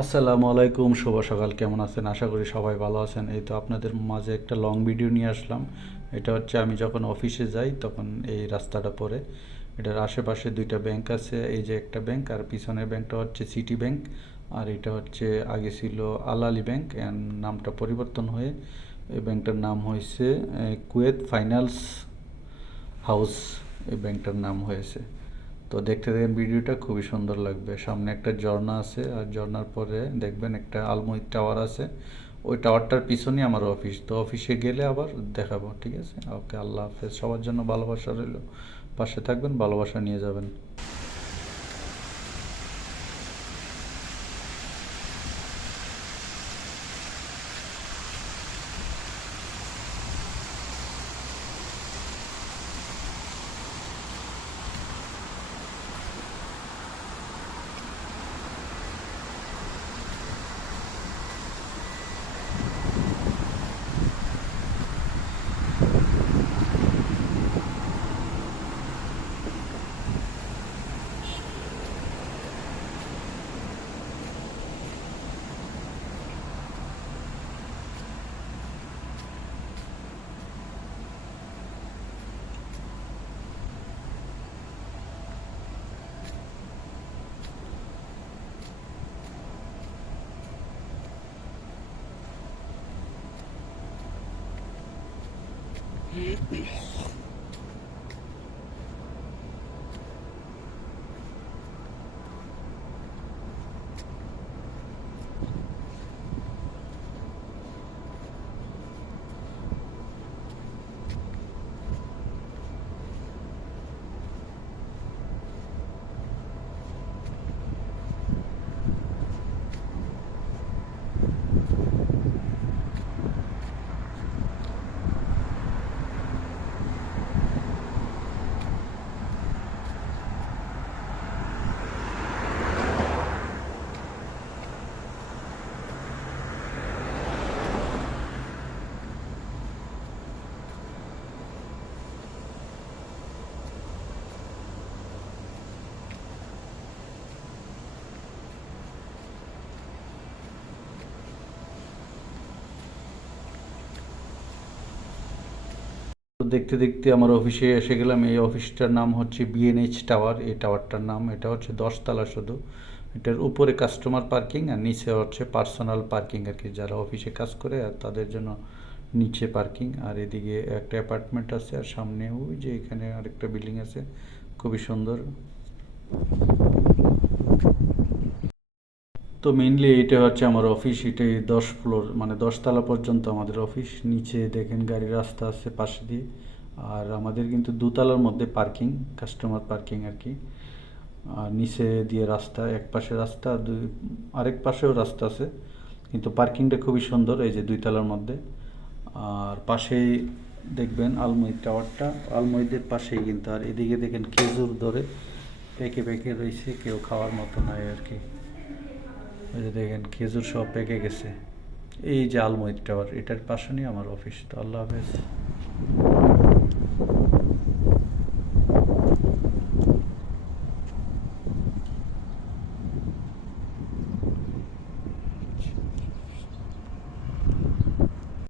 আসসালামু আলাইকুম, শুভ সকাল। কেমন আছেন? আশা করি সবাই ভালো আছেন। এই তো আপনাদের মাঝে একটা লং ভিডিও নিয়ে আসলাম। এটা হচ্ছে আমি যখন অফিসে যাই, তখন এই রাস্তাটা পরে এটার আশেপাশে দুইটা ব্যাংক আছে, এই যে একটা ব্যাংক আর পিছনের ব্যাংকটা হচ্ছে সিটি ব্যাংক আর এটা হচ্ছে আগে ছিল আলালি ব্যাংক নামটা পরিবর্তন হয়ে এই ব্যাংকটার নাম হয়েছে কুয়েত ফাইন্যান্স হাউস এই ব্যাংকটার নাম হয়েছে। তো দেখতে দেখেন ভিডিওটা খুবই সুন্দর লাগবে। সামনে একটা ঝর্ণা আছে, আর ঝর্ণার পরে দেখবেন একটা আলমোহিত টাওয়ার আছে। ওই টাওয়ারটার পিছনেই আমার অফিস। তো অফিসে গেলে আবার দেখাবো, ঠিক আছে? ওকে, আল্লাহ হাফেজ। সবার জন্য ভালোবাসা রইল। পাশে থাকবেন, ভালোবাসা নিয়ে যাবেন। Mm-hmm. দেখতে দেখতে আমার অফিসে এসে গেলাম। এই অফিসটার নাম হচ্ছে বিএনএইচ টাওয়ার এই টাওয়ারটার নাম, এটা হচ্ছে দশতলা শুধু। এটার উপরে কাস্টমার পার্কিং আর নিচে হচ্ছে পার্সোনাল পার্কিং আর কি। যারা অফিসে কাজ করে আর তাদের জন্য নিচে পার্কিং আর এদিকে একটা অ্যাপার্টমেন্ট আছে আর সামনে ওই যে এখানে আরেকটা বিল্ডিং আছে। খুবই সুন্দর। তো মেনলি এটা হচ্ছে আমার অফিস এটাই দশ ফ্লোর মানে দশতলা পর্যন্ত আমাদের অফিস নিচে দেখেন গাড়ির রাস্তা আছে পাশে দিয়ে। আর আমাদের কিন্তু দুতলার মধ্যে পার্কিং কাস্টমার পার্কিং আর কি। আর নিচে দিয়ে রাস্তা, এক পাশে রাস্তা, দুই, আরেক পাশেও রাস্তা আছে। কিন্তু পার্কিংটা খুবই সুন্দর, এই যে দুই তলার মধ্যে। আর পাশেই দেখবেন আলমই টাওয়ারটা আলমইদের পাশেই কিন্তু, আর এদিকে দেখেন খেজুর ধরে পেকে পেকে রয়েছে, কেউ খাওয়ার মতো নয় আর কি। ওই যে দেখেন, খেজুর সব পেকে গেছে। এই যে আলমোহিত টাওয়ার, এটার পাশনেই আমার অফিস। তো আল্লাহ হাফেজ।